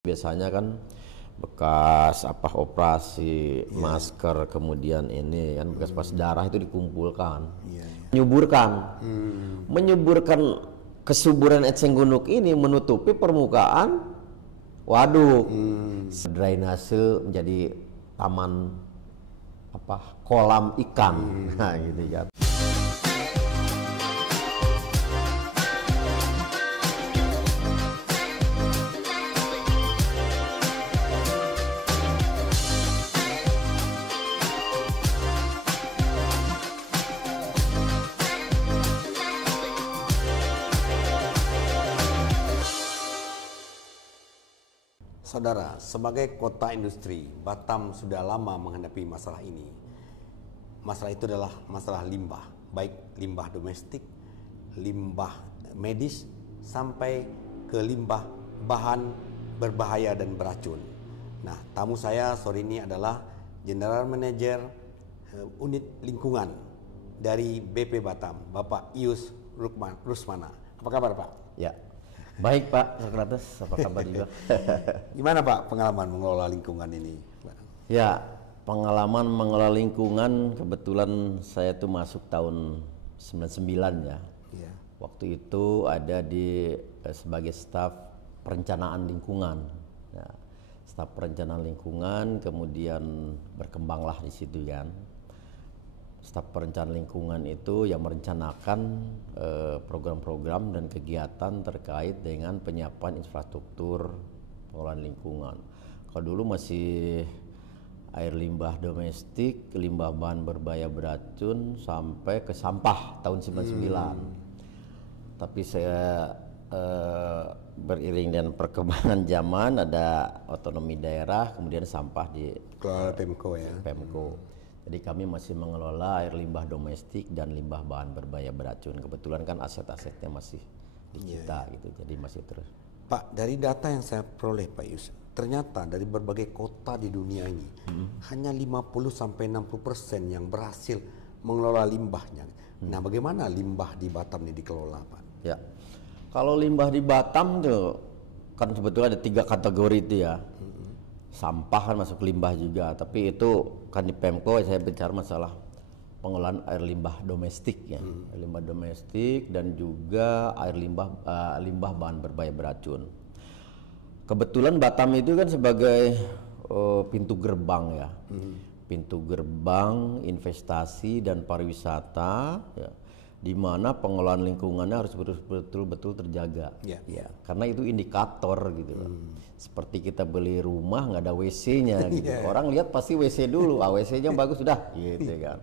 Biasanya kan bekas operasi masker, kemudian ini kan bekas darah itu dikumpulkan, menyuburkan kesuburan eceng gondok ini menutupi permukaan waduk, drainase menjadi taman kolam ikan, nah gitu kan. Saudara, sebagai kota industri, Batam sudah lama menghadapi masalah ini. Masalah itu adalah masalah limbah, baik limbah domestik, limbah medis, sampai ke limbah bahan berbahaya dan beracun. Nah, tamu saya sore ini adalah General Manager Unit Lingkungan dari BP Batam, Bapak Ius Rusmana. Apa kabar, Pak? Ya. Baik Pak Sokrates, apa kabar juga? Gimana Pak pengalaman mengelola lingkungan ini? Ya, pengalaman mengelola lingkungan kebetulan saya tuh masuk tahun 99 ya. Ya. Waktu itu ada sebagai staf perencanaan lingkungan. Ya, staf perencanaan lingkungan, kemudian berkembanglah di situ kan. Staf perencanaan lingkungan itu yang merencanakan program-program dan kegiatan terkait dengan penyiapan infrastruktur pengelolaan lingkungan. Kalau dulu masih air limbah domestik, limbah bahan berbahaya beracun sampai ke sampah tahun 99. Tapi saya beriring dengan perkembangan zaman ada otonomi daerah, kemudian sampah di Pemko ya. Pemko. Jadi kami masih mengelola air limbah domestik dan limbah bahan berbahaya beracun. Kebetulan kan aset-asetnya masih di kita gitu, jadi masih terus. Pak, dari data yang saya peroleh Pak Yus, ternyata dari berbagai kota di dunia ini hanya 50-60% yang berhasil mengelola limbahnya. Nah, bagaimana limbah di Batam ini dikelola, Pak? Ya, kalau limbah di Batam tuh kan sebetulnya ada 3 kategori itu ya. Sampah kan masuk limbah juga, tapi itu kan di Pemko saya bicara masalah pengelolaan air limbah domestik ya, air limbah domestik dan juga air limbah bahan berbahaya beracun. Kebetulan Batam itu kan sebagai pintu gerbang ya, pintu gerbang investasi dan pariwisata ya, di mana pengelolaan lingkungannya harus betul-betul terjaga. Ya. Karena itu indikator gitu loh. Seperti kita beli rumah nggak ada WC-nya gitu. Orang lihat pasti WC dulu, WC-nya bagus sudah gitu kan.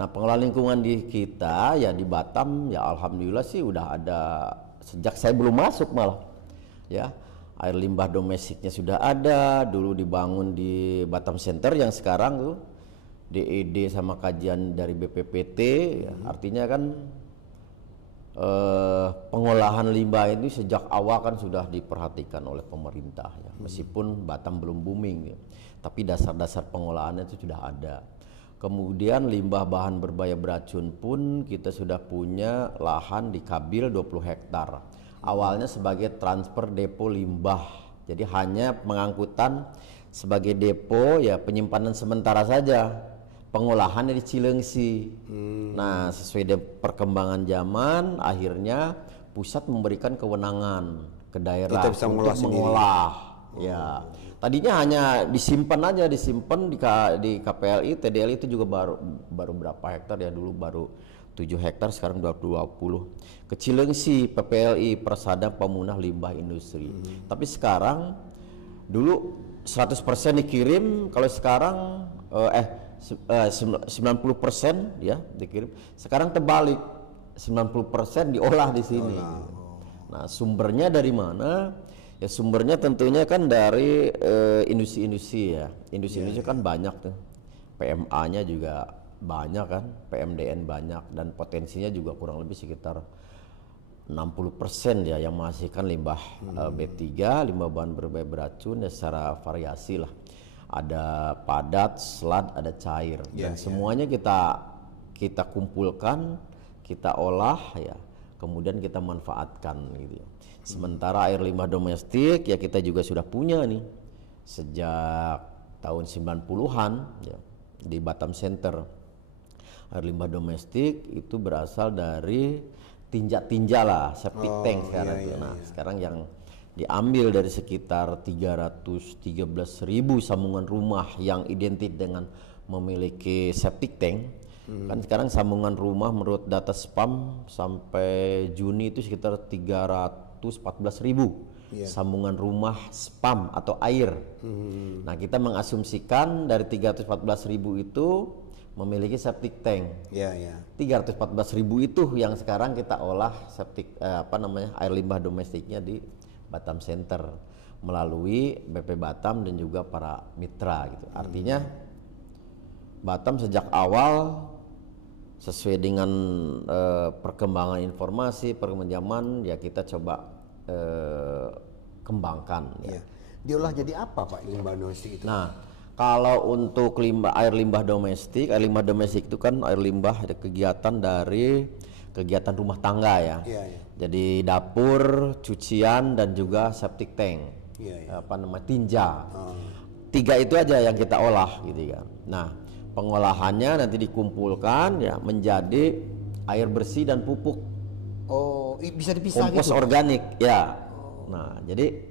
Nah, pengelolaan lingkungan di kita ya di Batam ya alhamdulillah sih udah ada sejak saya belum masuk malah. Ya. Air limbah domestiknya sudah ada, dulu dibangun di Batam Center yang sekarang tuh DED sama kajian dari BPPT, ya, artinya kan pengolahan limbah ini sejak awal kan sudah diperhatikan oleh pemerintah ya, meskipun Batam belum booming ya, tapi dasar-dasar pengolahannya itu sudah ada. Kemudian limbah bahan berbahaya beracun pun kita sudah punya lahan di Kabil 20 hektar. Awalnya sebagai transfer depo limbah, jadi hanya pengangkutan sebagai depo ya penyimpanan sementara saja. Pengolahannya di Cilengsi. Nah, sesuai dengan perkembangan zaman, akhirnya pusat memberikan kewenangan ke daerah untuk mengolah. Ya, tadinya hanya disimpan di KPLI, TDL itu juga baru berapa hektar ya, dulu baru 7 hektar, sekarang 20. Ke Cilengsi, PPLI, Persada Pemunah Limbah Industri. Tapi sekarang dulu 100% dikirim, kalau sekarang 90% ya dikirim. Sekarang terbalik, 90% diolah di sini. Nah, sumbernya dari mana? Ya sumbernya tentunya kan dari industri-industri ya. Industri-industri kan banyak tuh. PMA-nya juga banyak kan, PMDN banyak, dan potensinya juga kurang lebih sekitar 60% ya yang menghasilkan limbah B3, limbah bahan berbahaya beracun ya secara variasi lah. Ada padat, selat, ada cair, dan semuanya kita kumpulkan, kita olah ya. kemudian kita manfaatkan gitu ya. Sementara air limbah domestik ya kita juga sudah punya nih sejak tahun 90-an ya, di Batam Center. Air limbah domestik itu berasal dari tinja-tinja lah, septic tank sekarang itu. Nah, sekarang yang diambil dari sekitar 313.000 sambungan rumah yang identik dengan memiliki septic tank. Kan sekarang sambungan rumah menurut data SPAM sampai Juni itu sekitar 314.000 sambungan rumah spam atau air. Nah, kita mengasumsikan dari 314.000 itu memiliki septic tank. 314.000 itu yang sekarang kita olah air limbah domestiknya di Batam Center melalui BP Batam dan juga para mitra gitu. Artinya Batam sejak awal sesuai dengan perkembangan informasi, perkembangan zaman ya kita coba kembangkan ya. Diolah jadi apa Pak limbah domestik itu? Nah, kalau untuk air limbah domestik itu kan air limbah ada kegiatan dari kegiatan rumah tangga ya. Jadi dapur, cucian dan juga septic tank. Tinja. 3 itu aja yang kita olah gitu kan. Nah, pengolahannya nanti dikumpulkan ya menjadi air bersih dan pupuk. Oh, bisa dipisah kompos gitu? Organik ya. Nah, jadi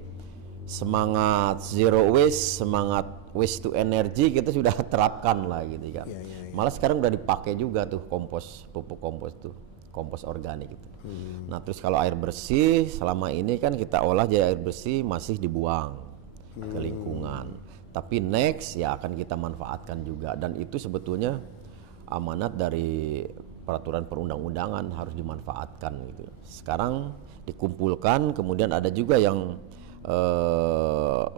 semangat zero waste, semangat waste to energy kita sudah terapkan lah gitu kan. Malah sekarang udah dipakai juga tuh pupuk kompos tuh, kompos organik itu. Nah, terus kalau air bersih selama ini kan kita olah jadi air bersih masih dibuang ke lingkungan. Tapi next ya akan kita manfaatkan juga, dan itu sebetulnya amanat dari peraturan perundang-undangan harus dimanfaatkan gitu. Sekarang dikumpulkan, kemudian ada juga yang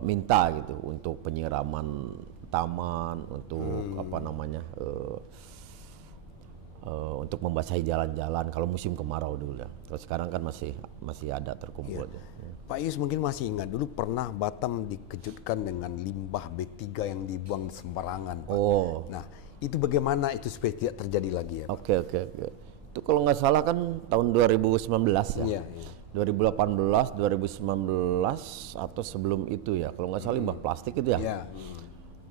minta gitu untuk penyiraman taman, untuk untuk membasahi jalan-jalan kalau musim kemarau dulu ya. Kalau sekarang kan masih ada terkumpul. Pak Yus mungkin masih ingat dulu pernah Batam dikejutkan dengan limbah B3 yang dibuang sembarangan, Pak. Nah, itu bagaimana itu supaya tidak terjadi lagi ya, Pak? Oke. Itu kalau nggak salah kan tahun 2019 ya. 2018, 2019 atau sebelum itu ya. Kalau nggak salah limbah plastik itu ya.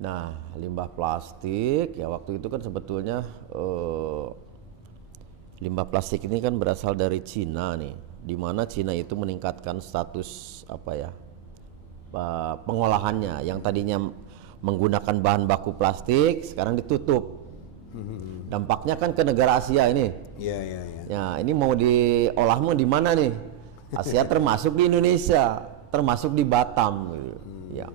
Nah, limbah plastik ya waktu itu kan sebetulnya limbah plastik ini kan berasal dari Cina nih, di mana Cina itu meningkatkan status pengolahannya yang tadinya menggunakan bahan baku plastik sekarang ditutup. Dampaknya kan ke negara Asia ini. Ya, ini mau diolah mau di mana nih? Asia termasuk di Indonesia, termasuk di Batam gitu. Ya.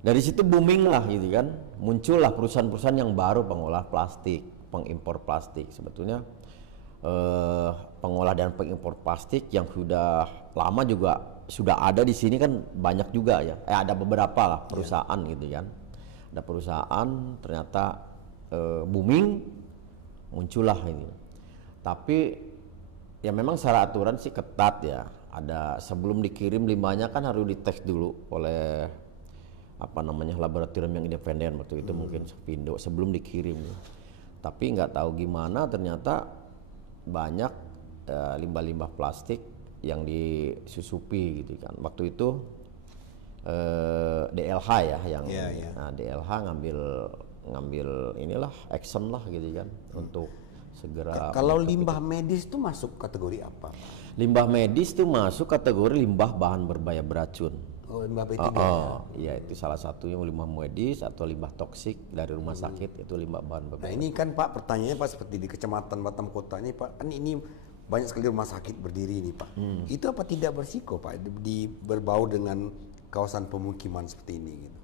Dari situ booming lah gitu kan. Muncullah perusahaan-perusahaan yang baru pengolah plastik, pengimpor plastik. Sebetulnya pengolah dan pengimpor plastik yang sudah lama juga sudah ada di sini kan banyak juga ya. Ada beberapa lah perusahaan gitu kan. Ada perusahaan ternyata booming, muncullah ini. Tapi ya memang secara aturan sih ketat ya. Ada sebelum dikirim limbahnya kan harus dites dulu oleh laboratorium yang independen waktu itu mungkin Sepindo sebelum dikirim. Tapi nggak tahu gimana ternyata banyak limbah-limbah plastik yang disusupi gitu kan. Waktu itu DLH ya yang Nah, DLH ngambil inilah action lah gitu kan untuk segera. Kalau limbah medis itu masuk kategori apa? Limbah medis itu masuk kategori limbah bahan berbahaya beracun. Limbah B3 ya itu salah satunya limbah medis atau limbah toksik dari rumah sakit, itu limbah bahan berbahaya. Nah, ini kan Pak pertanyaannya Pak seperti di Kecamatan Batam Kota ini Pak, kan ini banyak sekali rumah sakit berdiri ini Pak. Itu apa tidak bersiko Pak berbau dengan kawasan pemukiman seperti ini gitu?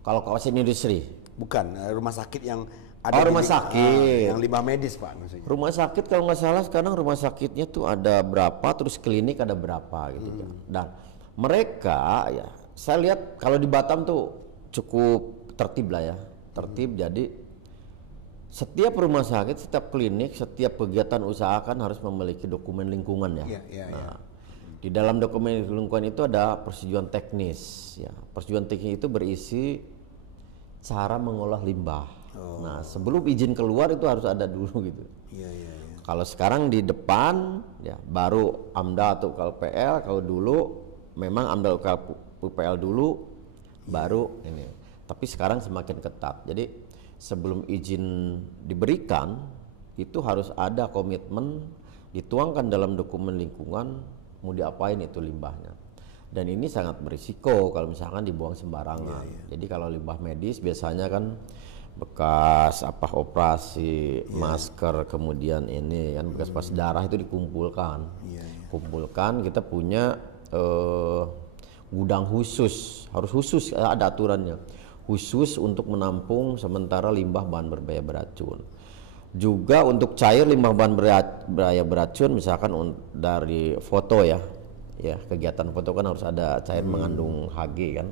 Kalau kawasan industri? Bukan, rumah sakit yang ada rumah sakit yang limbah medis Pak maksudnya. Rumah sakit kalau nggak salah sekarang rumah sakitnya tuh ada berapa, terus klinik ada berapa gitu kan. Dan mereka ya saya lihat kalau di Batam tuh cukup tertib lah ya, tertib. Jadi setiap rumah sakit, setiap klinik, setiap kegiatan usaha kan harus memiliki dokumen lingkungan ya. Di dalam dokumen lingkungan itu ada persetujuan teknis ya. Persetujuan teknis itu berisi cara mengolah limbah. Nah, sebelum izin keluar itu harus ada dulu gitu. Kalau sekarang di depan ya baru AMDA atau KPL. Kalau dulu memang AMDA atau KPL dulu baru ini. Tapi sekarang semakin ketat. Jadi sebelum izin diberikan itu harus ada komitmen dituangkan dalam dokumen lingkungan mau diapain itu limbahnya. Dan ini sangat berisiko kalau misalkan dibuang sembarangan. Jadi kalau limbah medis biasanya kan bekas operasi, masker, kemudian ini kan bekas darah itu dikumpulkan. Kumpulkan, kita punya gudang khusus, harus khusus, ada aturannya. Khusus untuk menampung sementara limbah bahan berbahaya beracun. Juga untuk cair limbah bahan berbahaya beracun, misalkan dari foto ya, kegiatan foto kan harus ada cair mengandung Hg kan,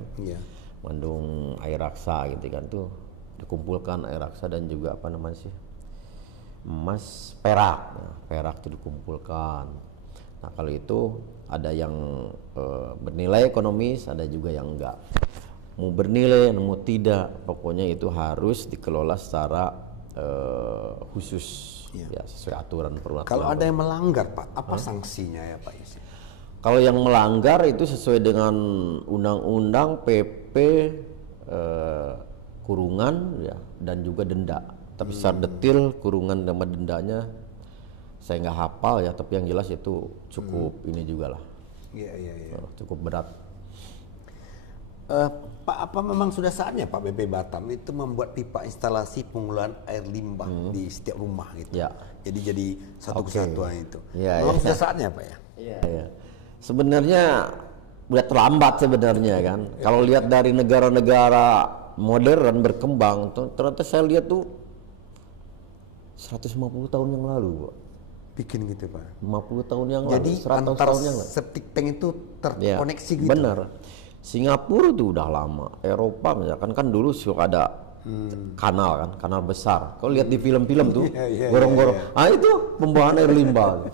mengandung air raksa gitu kan, tuh dikumpulkan air raksa dan juga emas, perak, perak itu dikumpulkan. Nah kalau itu ada yang bernilai ekonomis, ada juga yang enggak. Mau bernilai, mau tidak, pokoknya itu harus dikelola secara khusus, ya sesuai aturan peraturan. Kalau ada yang melanggar, Pak, apa sanksinya ya, Pak Yusi? Kalau yang melanggar itu sesuai dengan undang-undang, PP, kurungan, ya, dan juga denda. Tapi secara detail kurungan sama dendanya saya nggak hafal ya, tapi yang jelas itu cukup ini juga lah, cukup berat. Pak, apa memang sudah saatnya Pak BP Batam itu membuat pipa instalasi pengelolaan air limbah di setiap rumah gitu? Jadi satu kesatuan itu. Memang sudah saatnya Pak ya? Iya. Sebenarnya udah terlambat sebenarnya kan. Kalau lihat dari negara-negara modern berkembang, ternyata saya lihat tuh 150 tahun yang lalu, Pak. Bikin gitu Pak? 50 tahun yang lalu, 100 tahun yang lalu. Septic tank itu terkoneksi gitu? Benar. Singapura itu udah lama, Eropa misalkan kan dulu suka ada kanal kan, kanal besar. Kalau lihat di film-film tuh, gorong-gorong, itu pembuangan air limbah.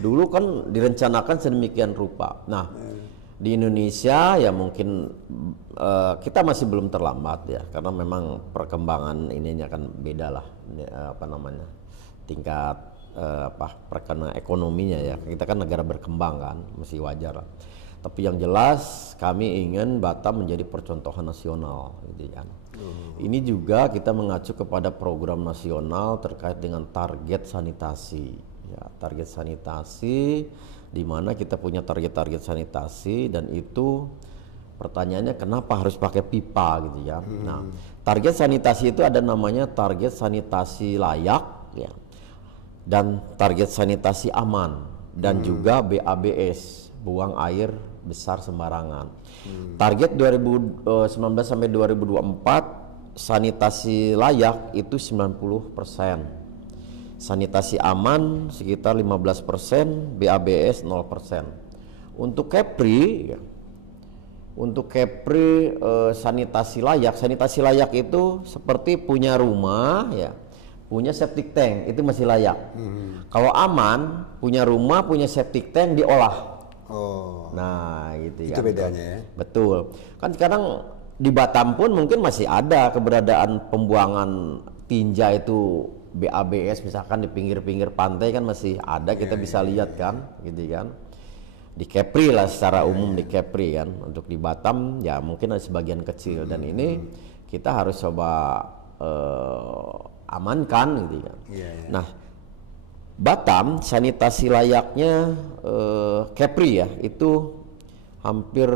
Dulu kan direncanakan sedemikian rupa. Nah, di Indonesia ya mungkin kita masih belum terlambat ya, karena memang perkembangan ininya kan beda lah, tingkat perkembangan ekonominya ya. Kita kan negara berkembang kan, masih wajar lah. Tapi yang jelas kami ingin Batam menjadi percontohan nasional, gitu kan. Ini juga kita mengacu kepada program nasional terkait dengan target sanitasi. Ya, target sanitasi, di mana kita punya target-target sanitasi dan itu pertanyaannya kenapa harus pakai pipa gitu ya. Nah, target sanitasi itu ada namanya target sanitasi layak ya, dan target sanitasi aman dan juga BABS, buang air besar sembarangan. Target 2019 sampai 2024 sanitasi layak itu 90%. Sanitasi aman sekitar 15%, BABS 0%. Untuk Kepri sanitasi layak itu seperti punya rumah ya, punya septic tank, itu masih layak. Kalau aman, punya rumah, punya septic tank, diolah. Nah gitu itu kan. Bedanya ya. Betul. Kan sekarang di Batam pun mungkin masih ada keberadaan pembuangan tinja itu BABS, misalkan di pinggir-pinggir pantai kan masih ada, kita bisa lihat kan, gitu kan. Di Kepri lah secara umum di Kepri kan. Untuk di Batam ya mungkin ada sebagian kecil dan ini kita harus coba amankan gitu kan. Nah, Batam sanitasi layaknya Kepri ya itu hampir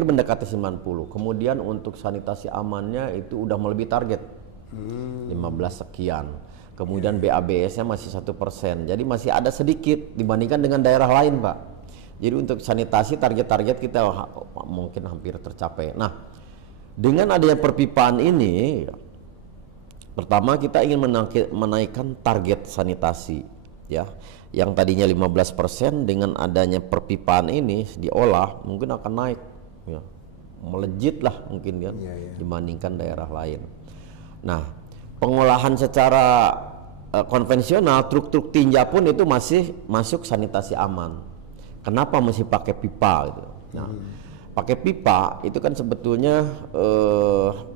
mendekati 90. Kemudian untuk sanitasi amannya itu udah melebihi target 15 sekian. Kemudian BABS-nya masih 1%. Jadi masih ada sedikit dibandingkan dengan daerah lain, Pak. Jadi untuk sanitasi target-target kita mungkin hampir tercapai. Nah, dengan adanya perpipaan ini, pertama kita ingin menaikkan target sanitasi ya, yang tadinya 15%, dengan adanya perpipaan ini diolah mungkin akan naik ya, melejit lah mungkin kan dibandingkan daerah lain. Nah, pengolahan secara konvensional truk-truk tinja pun itu masih masuk sanitasi aman. Kenapa mesti pakai pipa gitu? Nah, pakai pipa itu kan sebetulnya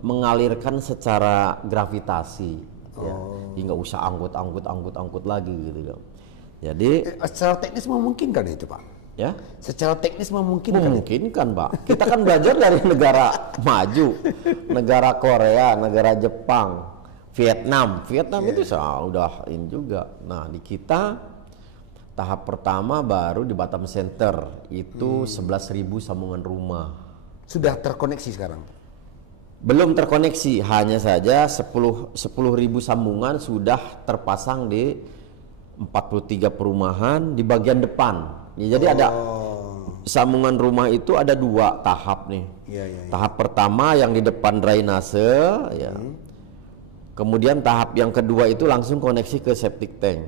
mengalirkan secara gravitasi ya. Jadi nggak usah angkut lagi gitu. Jadi Secara teknis memungkinkan itu Pak? ya Secara teknis memungkinkan? memungkinkan Pak. Kita kan belajar dari negara maju, negara Korea, negara Jepang, Vietnam itu udah ini juga. Nah di kita tahap pertama baru di Batam Center itu 11.000 sambungan rumah. Sudah terkoneksi sekarang? Belum terkoneksi, hanya saja 10.000 sambungan sudah terpasang di 43 perumahan di bagian depan. Ya, jadi ada sambungan rumah itu ada 2 tahap nih. Tahap pertama yang di depan drainase, ya. Kemudian tahap yang kedua itu langsung koneksi ke septic tank.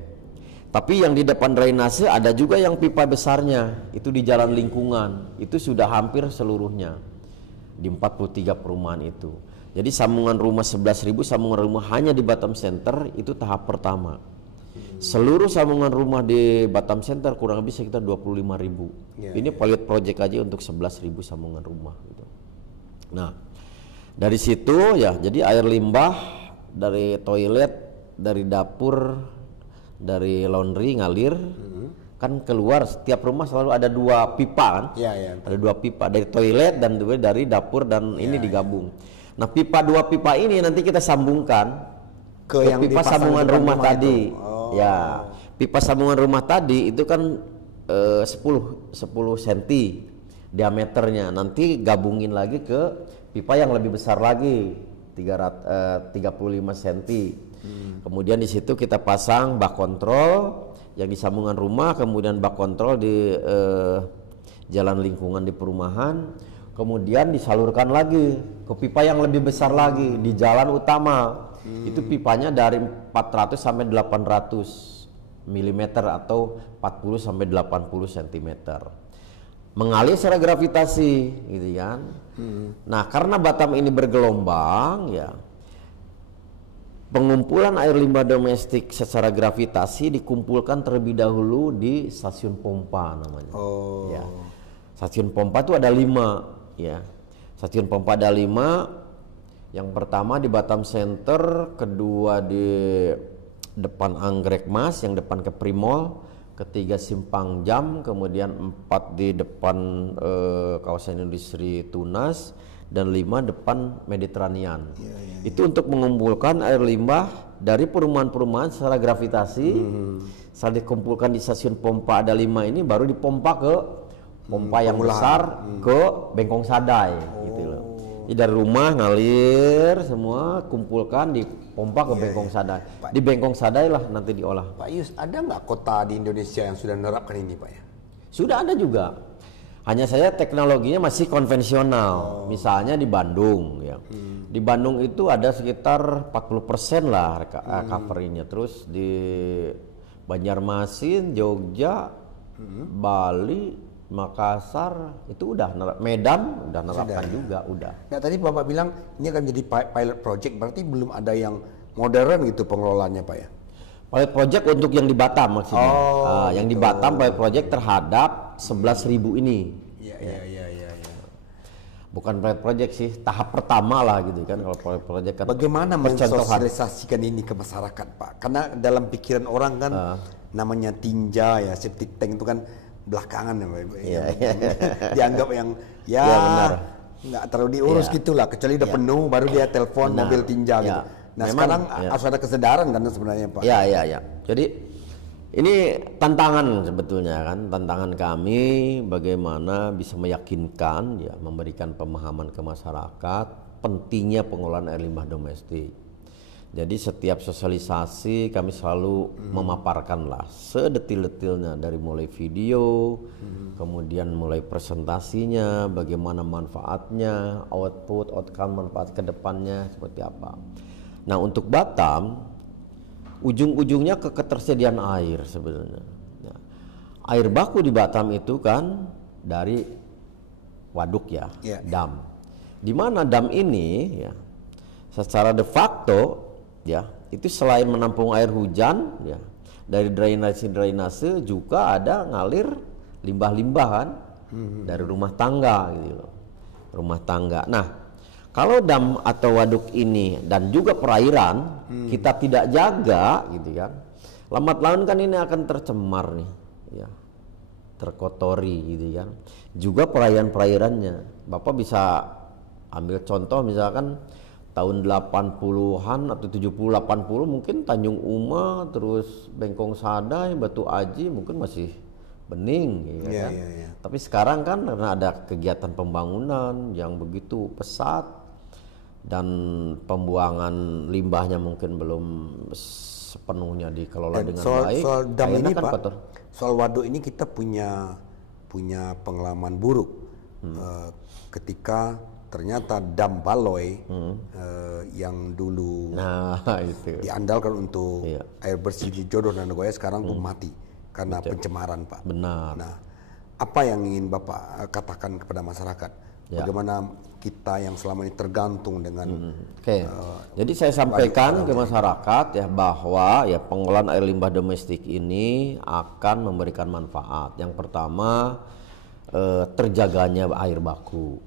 Tapi yang di depan drainase ada juga yang pipa besarnya, itu di jalan lingkungan, itu sudah hampir seluruhnya di 43 perumahan itu. Jadi sambungan rumah 11.000 sambungan rumah hanya di Batam Center itu tahap pertama. Seluruh sambungan rumah di Batam Center kurang lebih sekitar 25.000. Ini pilot project aja untuk 11.000 sambungan rumah gitu. Nah, dari situ ya jadi air limbah dari toilet, dari dapur, dari laundry ngalir kan keluar, setiap rumah selalu ada 2 pipa kan? Ada 2 pipa dari toilet dan dari dapur dan ini digabung. Nah, 2 pipa ini nanti kita sambungkan ke yang pipa sambungan rumah tadi. Ya, pipa sambungan rumah tadi itu kan 10 cm diameternya. Nanti gabungin lagi ke pipa yang lebih besar lagi 35 cm. Kemudian di situ kita pasang bak kontrol yang di sambungan rumah, kemudian bak kontrol di jalan lingkungan di perumahan, kemudian disalurkan lagi ke pipa yang lebih besar lagi di jalan utama. Itu pipanya dari 400 sampai 800 mm atau 40 sampai 80 cm. Mengalir secara gravitasi gitu kan. Nah, karena Batam ini bergelombang ya, pengumpulan air limbah domestik secara gravitasi dikumpulkan terlebih dahulu di stasiun pompa namanya. Ya. Stasiun pompa itu ada 5 ya. Stasiun pompa ada 5. Yang pertama di Batam Center, kedua di depan Anggrek Mas yang depan ke Primol, ketiga Simpang Jam, kemudian 4 di depan kawasan industri Tunas, dan 5 depan Mediterranean. Itu untuk mengumpulkan air limbah dari perumahan-perumahan secara gravitasi. Setelah dikumpulkan di stasiun pompa ada 5 ini, baru dipompa ke pompa yang besar ke Bengkong Sadai gitu loh. Jadi dari rumah ngalir semua, kumpulkan di pompa ke Bengkong Sadai. Di Bengkong Sadai lah nanti diolah. Pak Yus, ada nggak kota di Indonesia yang sudah menerapkan ini Pak ya? Sudah ada juga. Hanya saya teknologinya masih konvensional. Misalnya di Bandung ya. Di Bandung itu ada sekitar 40% lah covernya. Terus di Banjarmasin, Jogja, Bali, Makassar itu udah, Medan udah nerapkan juga udah. Nah tadi Bapak bilang ini akan jadi pilot project, berarti belum ada yang modern gitu pengelolaannya Pak ya? Pilot project untuk yang di Batam maksudnya. Yang di Batam pilot project terhadap 11.000 ini. Iya. Bukan pilot project sih, tahap pertama lah gitu kan kalau pilot project kan. Bagaimana mensosialisasikan ini ke masyarakat Pak? Karena dalam pikiran orang kan namanya tinja ya, septic tank itu kan belakangan ya, dianggap yang nggak terlalu diurus gitulah, kecuali udah penuh baru dia telepon mobil tinja gitu. Nah memang, sekarang harus ada kesadaran kan sebenarnya Pak. Ya. Jadi ini tantangan sebetulnya kan, tantangan kami bagaimana bisa meyakinkan ya, memberikan pemahaman ke masyarakat pentingnya pengelolaan air limbah domestik. Jadi setiap sosialisasi kami selalu memaparkan lah sedetil-detilnya, dari mulai video, kemudian mulai presentasinya, bagaimana manfaatnya, outcome, manfaat kedepannya seperti apa. Nah untuk Batam, ujung-ujungnya ke ketersediaan air sebenarnya. Nah, air baku di Batam itu kan dari waduk ya, dam. Di mana dam ini ya, secara de facto ya itu selain menampung air hujan ya, dari drainase juga ada ngalir limbah-limbah kan dari rumah tangga gitu loh, rumah tangga. Nah Kalau dam atau waduk ini dan juga perairan kita tidak jaga gitu kan, lambat laun kan ini akan tercemar nih, ya, terkotori gitu kan. Juga perairan-perairannya, Bapak bisa ambil contoh misalkan tahun 80-an atau 70-80 mungkin Tanjung Uma, terus Bengkong Sadai, Batu Aji mungkin masih bening gitu kan. Tapi sekarang kan karena ada kegiatan pembangunan yang begitu pesat dan pembuangan limbahnya mungkin belum sepenuhnya dikelola dengan baik. Soal dam ini kan Pak, kotor. soal waduk ini kita punya pengalaman buruk ketika ternyata dam Baloi yang dulu itu diandalkan untuk air bersih di Jodoh dan Nagoya sekarang tuh mati karena pencemaran Pak. Benar. Nah, apa yang ingin Bapak katakan kepada masyarakat? Bagaimana kita yang selama ini tergantung dengan jadi saya sampaikan ke masyarakat ya bahwa ya pengolahan air limbah domestik ini akan memberikan manfaat. Yang pertama terjaganya air baku,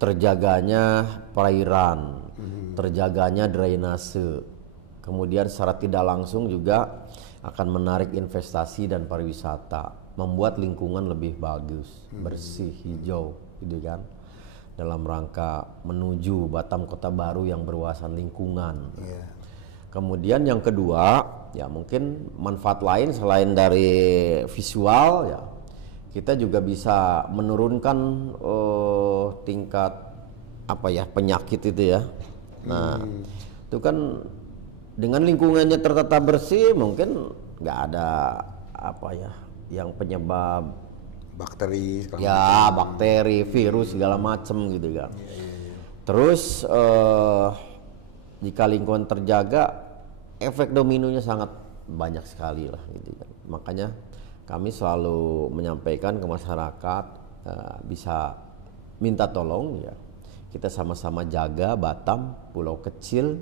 terjaganya perairan, terjaganya drainase. Kemudian secara tidak langsung juga akan menarik investasi dan pariwisata, membuat lingkungan lebih bagus, bersih, hijau, gitu kan. Dalam rangka menuju Batam kota baru yang berwawasan lingkungan. Kemudian yang kedua, ya mungkin manfaat lain selain dari visual, ya kita juga bisa menurunkan tingkat penyakit itu ya. Nah, itu kan dengan lingkungannya tertata bersih mungkin nggak ada yang penyebab bakteri, bakteri, virus segala macam gitu kan. Terus jika lingkungan terjaga, efek dominonya sangat banyak sekali lah gitu kan. Makanya kami selalu menyampaikan ke masyarakat bisa minta tolong ya. Kita sama-sama jaga Batam, pulau kecil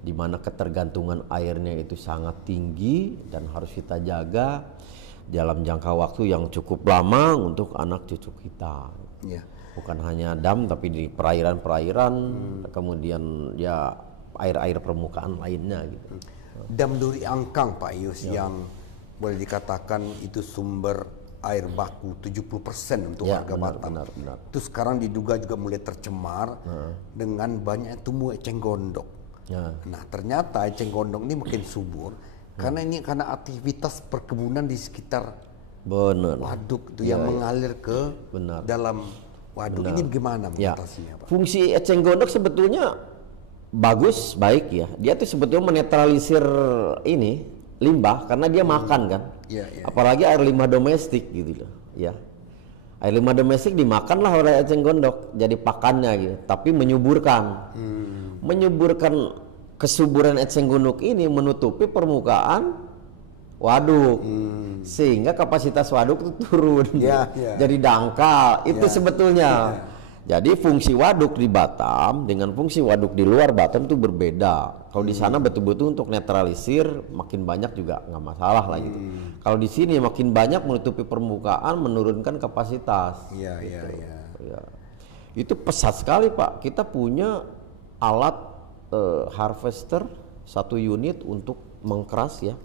di mana ketergantungan airnya itu sangat tinggi dan harus kita jaga dalam jangka waktu yang cukup lama untuk anak cucu kita. Bukan hanya dam tapi di perairan-perairan, kemudian ya air-air permukaan lainnya gitu. Dam Duri Angkang Pak Yus yang boleh dikatakan itu sumber air baku 70% untuk warga Batam. Benar. Itu sekarang diduga juga mulai tercemar dengan banyak tumbuh eceng gondok. Nah, ternyata eceng gondok ini makin subur karena aktivitas perkebunan di sekitar waduk itu yang mengalir ke dalam waduk. Ini bagaimana mengatasinya, Pak? Fungsi eceng gondok sebetulnya baik ya. Dia tuh sebetulnya menetralisir ini limbah karena dia makan kan. Apalagi air limbah domestik gitu loh, ya. Air limbah domestik dimakanlah oleh eceng gondok jadi pakannya gitu, tapi menyuburkan. Menyuburkan kesuburan eceng gondok ini menutupi permukaan waduk. Sehingga kapasitas waduk itu turun. Jadi dangkal. Itu sebetulnya. Jadi fungsi waduk di Batam dengan fungsi waduk di luar Batam itu berbeda. Kalau di sana betul-betul untuk netralisir, makin banyak juga nggak masalah lah gitu. Kalau di sini makin banyak menutupi permukaan, menurunkan kapasitas. Itu pesat sekali Pak. Kita punya alat harvester 1 unit untuk mengkeras ya.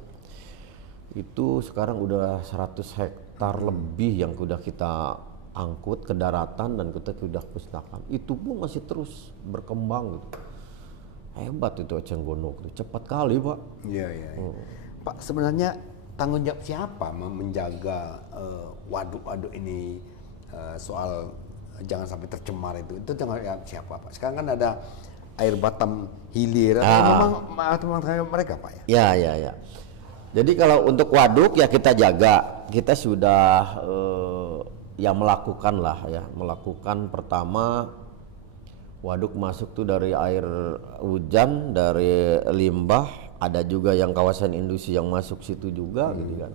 Itu sekarang udah 100 hektar lebih yang udah kita angkut ke daratan dan kita sudah musnahkan. Itu pun masih terus berkembang gitu. Hebat itu eceng gondok itu, cepat kali Pak. Pak, sebenarnya tanggung jawab siapa menjaga waduk-waduk ini soal jangan sampai tercemar itu tanggung jawab siapa Pak? Sekarang kan ada air Batam hilir, memang mereka Pak ya? Ya. Jadi kalau untuk waduk ya kita jaga, kita sudah melakukan pertama waduk masuk tuh dari air hujan, dari limbah, ada juga yang kawasan industri yang masuk situ juga gitu kan.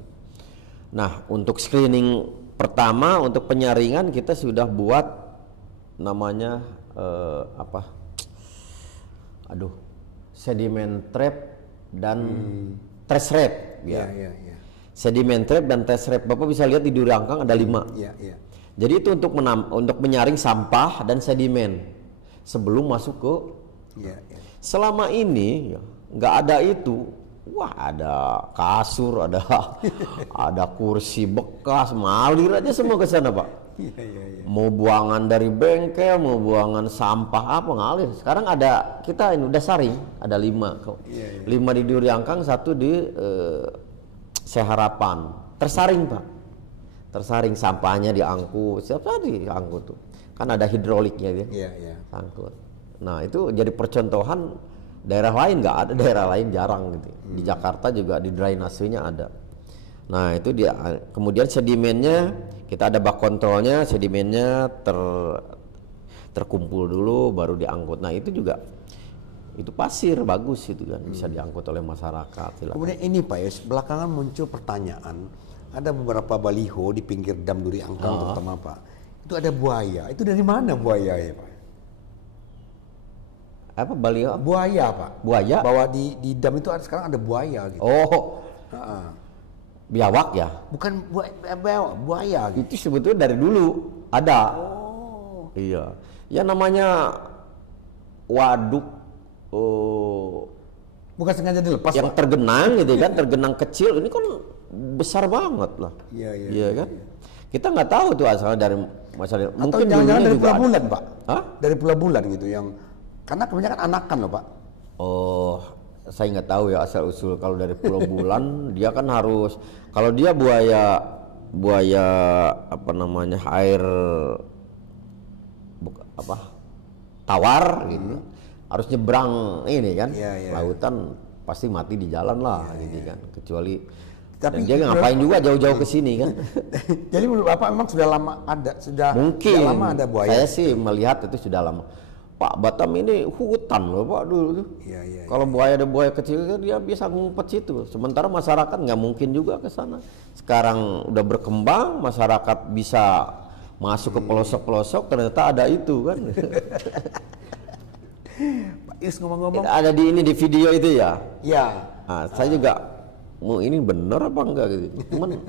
Nah, untuk screening pertama untuk penyaringan kita sudah buat namanya sediment trap dan trash trap ya. Sediment trap dan trash trap Bapak bisa lihat di Duri Angkang ada 5. Jadi itu untuk menyaring sampah dan sedimen. sebelum masuk ke. Ya. Selama ini ya, nggak ada itu. Wah, ada kasur, ada kursi bekas, malir aja semua ke sana, Pak. Iya. Mau buangan dari bengkel, mau buangan sampah apa ngalir. Sekarang ada, kita ini udah saring, ada 5 kok. 5 di Duriangkang, 1 di Seharapan. Tersaring, Pak. Tersaring, sampahnya diangkut, siapa diangkut tuh. Kan ada hidroliknya dia. Iya. Angkut. Nah, itu jadi percontohan. Daerah lain nggak ada, daerah lain jarang gitu. Di Jakarta juga di drainasenya ada. Nah, itu dia. Kemudian sedimennya kita ada bak kontrolnya, sedimennya terkumpul dulu baru diangkut. Nah, itu juga itu pasir bagus itu kan, bisa diangkut oleh masyarakat. Silakan. Kemudian ini Pak ya, belakangan muncul pertanyaan, ada beberapa baliho di pinggir dam Duriangkang terutama Pak. Itu ada buaya. Itu dari mana buaya ya Pak? Apa baliho? Buaya Pak. Buaya? Bahwa di dam itu sekarang ada buaya gitu. Oh, biawak ya? Bukan buaya gitu. Itu sebetulnya dari dulu ada. Iya. Ya namanya waduk. Bukan sengaja dilepas Yang Pak. tergenang gitu kan, tergenang kecil ini kan besar banget lah. Iya Kan? Kita nggak tahu tuh asalnya dari masalah. Atau Mungkin jangan-jangan dari juga Pulau ada. Bulan Pak? Hah? Dari Pulau Bulan gitu yang karena kebanyakan anakan loh Pak. Oh, saya nggak tahu ya asal usul. Kalau dari Pulau Bulan dia kan harus, kalau dia buaya apa namanya, air tawar gitu, harus nyebrang ini kan, lautan pasti mati di jalan lah gitu kan, kecuali. Tapi dan dia ngapain juga jauh-jauh ke sini kan. Jadi menurut Bapak memang sudah lama ada, mungkin sudah lama ada buaya. Saya sih melihat itu sudah lama. Pak, Batam ini hutan loh Pak dulu tuh. Kalau buaya ada buaya kecil kan dia bisa ngumpet situ. Sementara masyarakat nggak mungkin juga ke sana. Sekarang udah berkembang, masyarakat bisa masuk ke pelosok-pelosok, ternyata ada itu kan. Pak Is ngomong-ngomong. Ada di video itu ya. Ya. Nah, saya juga mau ini bener apa enggak gitu. Cuman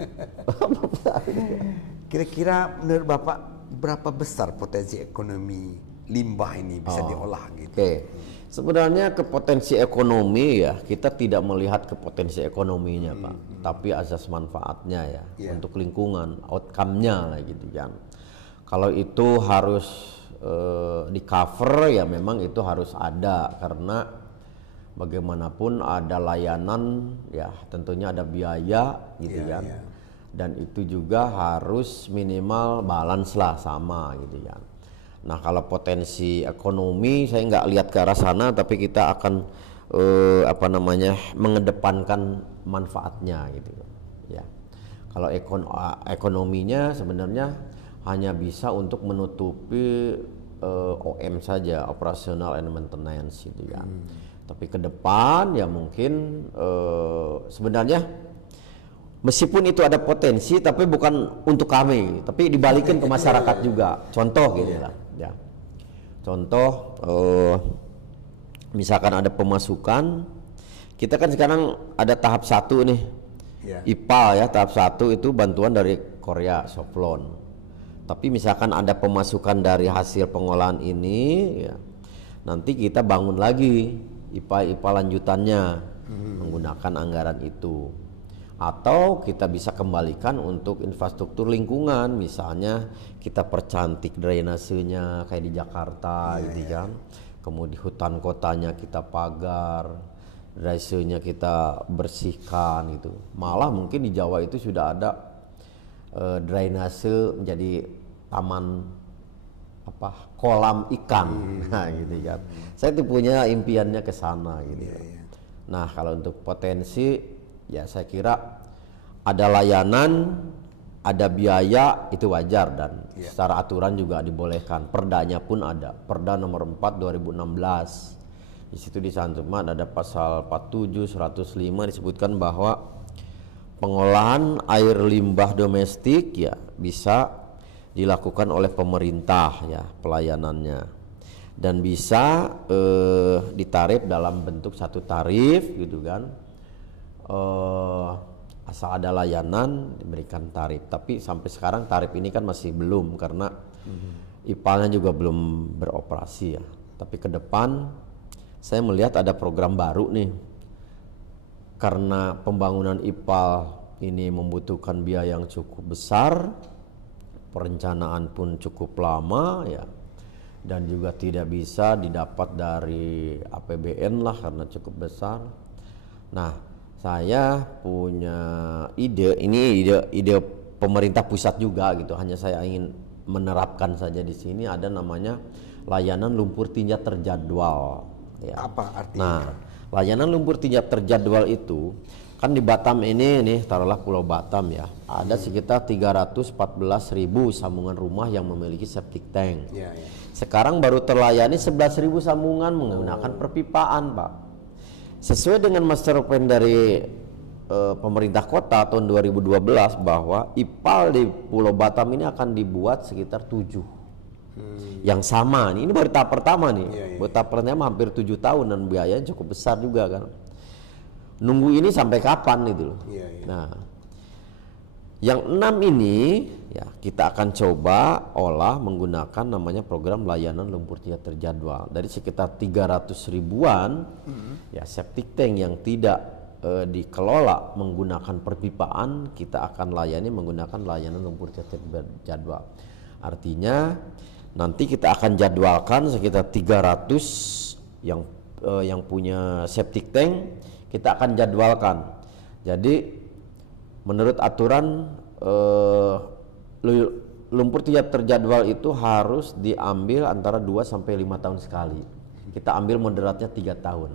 kira-kira menurut Bapak berapa besar potensi ekonomi limbah ini bisa diolah gitu? Oke. Sebenarnya ke potensi ekonomi ya, kita tidak melihat ke potensi ekonominya Pak, tapi asas manfaatnya ya, untuk lingkungan, outcome-nya lah gitu kan. Kalau itu harus di cover ya memang itu harus ada, karena bagaimanapun ada layanan ya, tentunya ada biaya gitu kan. Dan itu juga harus minimal balance lah sama gitu kan. Nah, kalau potensi ekonomi saya nggak lihat ke arah sana, tapi kita akan mengedepankan manfaatnya gitu ya. Kalau ekonominya sebenarnya hanya bisa untuk menutupi OM saja, operational and maintenance gitu kan. Tapi ke depan ya mungkin sebenarnya meskipun itu ada potensi, tapi bukan untuk kami, tapi dibalikin ke masyarakat juga. Contoh gitu lah, ya. Contoh, misalkan ada pemasukan, kita kan sekarang ada tahap 1 nih, IPAL ya, tahap 1 itu bantuan dari Korea, soft loan. Tapi misalkan ada pemasukan dari hasil pengolahan ini, ya, nanti kita bangun lagi IPA lanjutannya menggunakan anggaran itu. Atau kita bisa kembalikan untuk infrastruktur lingkungan, misalnya kita percantik drainasenya kayak di Jakarta gitu kan. Kemudian hutan kotanya kita pagar, drainasenya kita bersihkan gitu. Malah mungkin di Jawa itu sudah ada drainase menjadi taman kolam ikan. Nah gitu kan. Saya tuh punya impiannya ke sana gitu. Nah, kalau untuk potensi ya saya kira ada layanan, ada biaya, itu wajar dan secara aturan juga dibolehkan. Perdanya pun ada, Perda nomor 4 2016. Di situ dicantumkan ada pasal 47 105 disebutkan bahwa pengolahan air limbah domestik ya bisa dilakukan oleh pemerintah ya pelayanannya, dan bisa ditarif dalam bentuk satu tarif gitu kan. Asal ada layanan diberikan tarif, tapi sampai sekarang tarif ini kan masih belum, karena IPA-nya juga belum beroperasi ya. Tapi ke depan saya melihat ada program baru nih. Karena pembangunan IPAL ini membutuhkan biaya yang cukup besar, perencanaan pun cukup lama ya, dan juga tidak bisa didapat dari APBN lah karena cukup besar. Nah, saya punya ide, ini ide pemerintah pusat juga gitu, hanya saya ingin menerapkan saja di sini. Ada namanya layanan lumpur tinja terjadwal ya. Apa artinya? Nah, layanan lumpur tinja terjadwal itu kan di Batam ini nih, taruhlah Pulau Batam ya, ada sekitar 314.000 sambungan rumah yang memiliki septic tank. Ya, ya. Sekarang baru terlayani 11.000 sambungan menggunakan perpipaan, Pak. Sesuai dengan master plan dari pemerintah kota tahun 2012 bahwa IPAL di Pulau Batam ini akan dibuat sekitar 7. Yang sama nih, ini baru tahap pertama nih. Baru tahap pertama hampir 7 tahun dan biayanya cukup besar juga kan. Nunggu ini sampai kapan itu loh. Nah, yang 6 ini ya kita akan coba olah menggunakan namanya program layanan lumpur tinja terjadwal. Dari sekitar 300 ribuan ya septic tank yang tidak dikelola menggunakan perpipaan, kita akan layani menggunakan layanan lumpur tinja terjadwal. Artinya nanti kita akan jadwalkan sekitar 300 yang punya septic tank, kita akan jadwalkan. Jadi menurut aturan lumpur tinja terjadwal itu harus diambil antara 2 sampai 5 tahun sekali. Kita ambil moderatnya 3 tahun.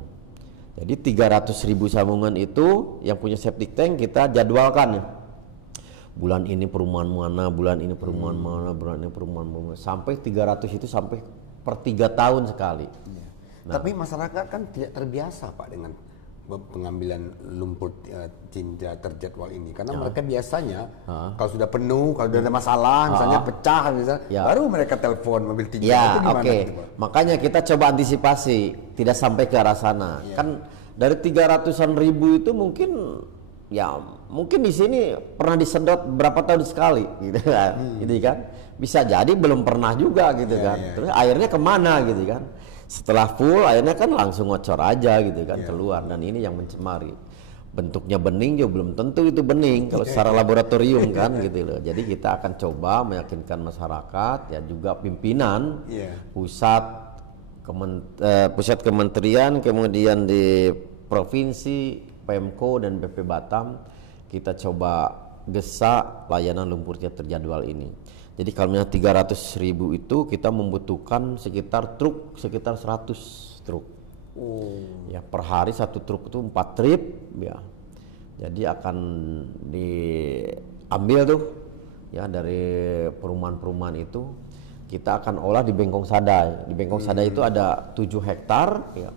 Jadi 300.000 sambungan itu yang punya septic tank kita jadwalkan ya. Bulan ini perumahan mana, bulan ini perumahan mana, bulan ini perumahan mana, sampai 300 itu sampai per 3 tahun sekali. Nah. Tapi masyarakat kan tidak terbiasa Pak dengan pengambilan lumpur tinja terjadwal ini, karena mereka biasanya kalau sudah penuh, kalau sudah ada masalah, misalnya pecah, misalnya, baru mereka telepon mobil tinja. Ya, oke. Makanya kita coba antisipasi, tidak sampai ke arah sana. Kan dari 300-an ribu itu mungkin di sini pernah disedot berapa tahun sekali gitu kan. Gitu kan. Bisa jadi belum pernah juga gitu kan. Terus airnya kemana gitu kan. Setelah full airnya kan langsung ngocor aja gitu kan keluar, dan ini yang mencemari. Bentuknya bening juga belum tentu itu bening kalau secara laboratorium kan gitu loh. Jadi kita akan coba meyakinkan masyarakat ya, juga pimpinan pusat kementerian, kemudian di provinsi, Pemko dan BP Batam, kita coba gesa layanan lumpur tinja terjadwal ini. Jadi kalau 300.000 itu kita membutuhkan sekitar 100 truk. Ya per hari 1 truk itu 4 trip ya. Jadi akan diambil tuh ya dari perumahan-perumahan itu, kita akan olah di Bengkong Sadai. Di Bengkong Sadai itu ada 7 hektar ya.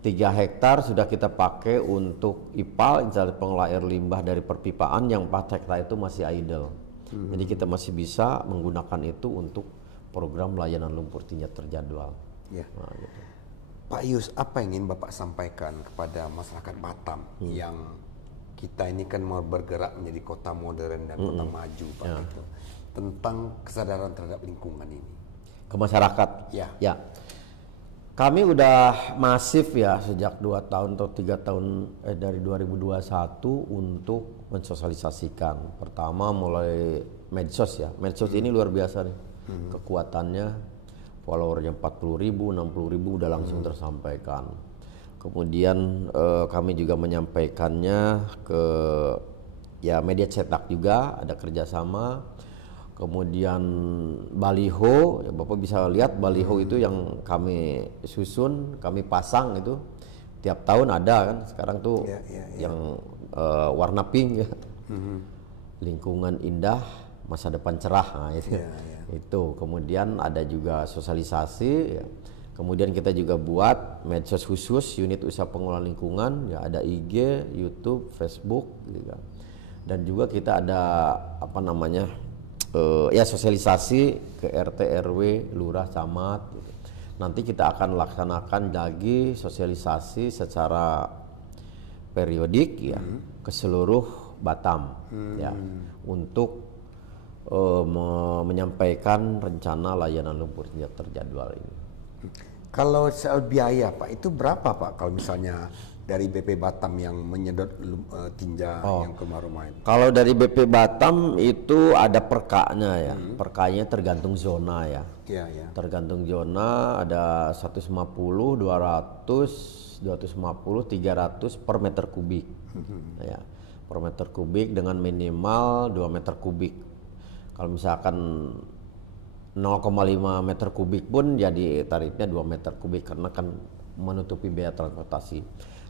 3 hektar sudah kita pakai untuk IPAL, instalasi pengelola air limbah dari perpipaan, yang 4 hektar itu masih idle. Jadi kita masih bisa menggunakan itu untuk program layanan lumpur tinja terjadwal. Nah, gitu. Pak Yus, apa yang ingin Bapak sampaikan kepada masyarakat Batam yang kita ini kan mau bergerak menjadi kota modern dan kota maju Pak, itu, tentang kesadaran terhadap lingkungan ini? Ke masyarakat? Ya. Kami udah masif ya sejak 2 tahun atau 3 tahun dari 2021 untuk mensosialisasikan. Pertama mulai medsos ya. Medsos ini luar biasa nih. Kekuatannya, followernya 40.000, 60.000 udah langsung tersampaikan. Kemudian kami juga menyampaikannya ke media cetak juga, ada kerjasama. Kemudian baliho, ya Bapak bisa lihat baliho itu yang kami susun, kami pasang itu tiap tahun ada kan. Sekarang tuh yang warna pink ya. Lingkungan indah, masa depan cerah, nah, itu. Itu. Kemudian ada juga sosialisasi ya. Kemudian kita juga buat medsos khusus, unit usaha pengelolaan lingkungan ya, ada IG, YouTube, Facebook gitu kan. Dan juga kita ada sosialisasi ke RT RW, lurah, camat gitu. Nanti kita akan laksanakan lagi sosialisasi secara periodik ya ke seluruh Batam ya, untuk menyampaikan rencana layanan lumpur tinja terjadwal ini. Kalau soal biaya Pak, itu berapa Pak kalau misalnya dari BP Batam yang menyedot tinja yang ke rumah-rumah itu? Kalau dari BP Batam itu ada perkanya ya, perkanya tergantung zona ya. Iya, iya. Tergantung zona ada 150, 200, 250, 300 per meter kubik. Ya, per meter kubik dengan minimal 2 meter kubik. Kalau misalkan 0,5 meter kubik pun jadi tarifnya 2 meter kubik karena kan menutupi biaya transportasi.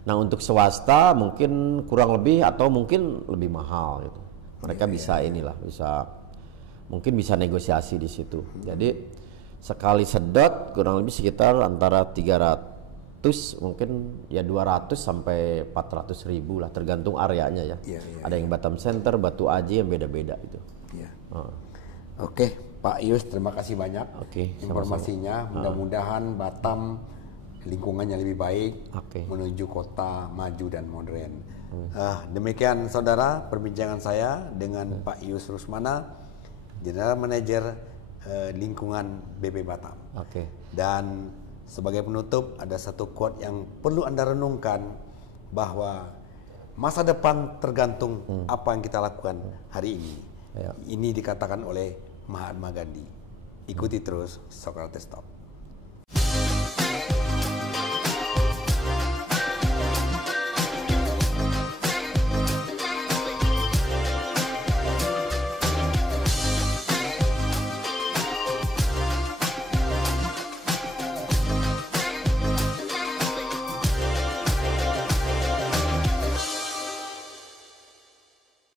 Nah untuk swasta mungkin kurang lebih atau mungkin lebih mahal gitu. Mereka bisa inilah, mungkin bisa negosiasi di situ. Jadi sekali sedot kurang lebih sekitar antara 300 mungkin ya 200 sampai 400 ribu lah tergantung areanya ya. Ada yang Batam Center, Batu Aji yang beda-beda itu. Oke, Pak Ius, terima kasih banyak informasinya. sama-sama. Mudah-mudahan Batam lingkungannya lebih baik, menuju kota maju dan modern. Demikian saudara perbincangan saya dengan Pak Ius Rusmana, General Manager Lingkungan BP Batam. Dan sebagai penutup ada satu quote yang perlu Anda renungkan, bahwa masa depan tergantung apa yang kita lakukan hari ini. Ini dikatakan oleh Mahatma Gandhi. Ikuti terus Socrates Talk.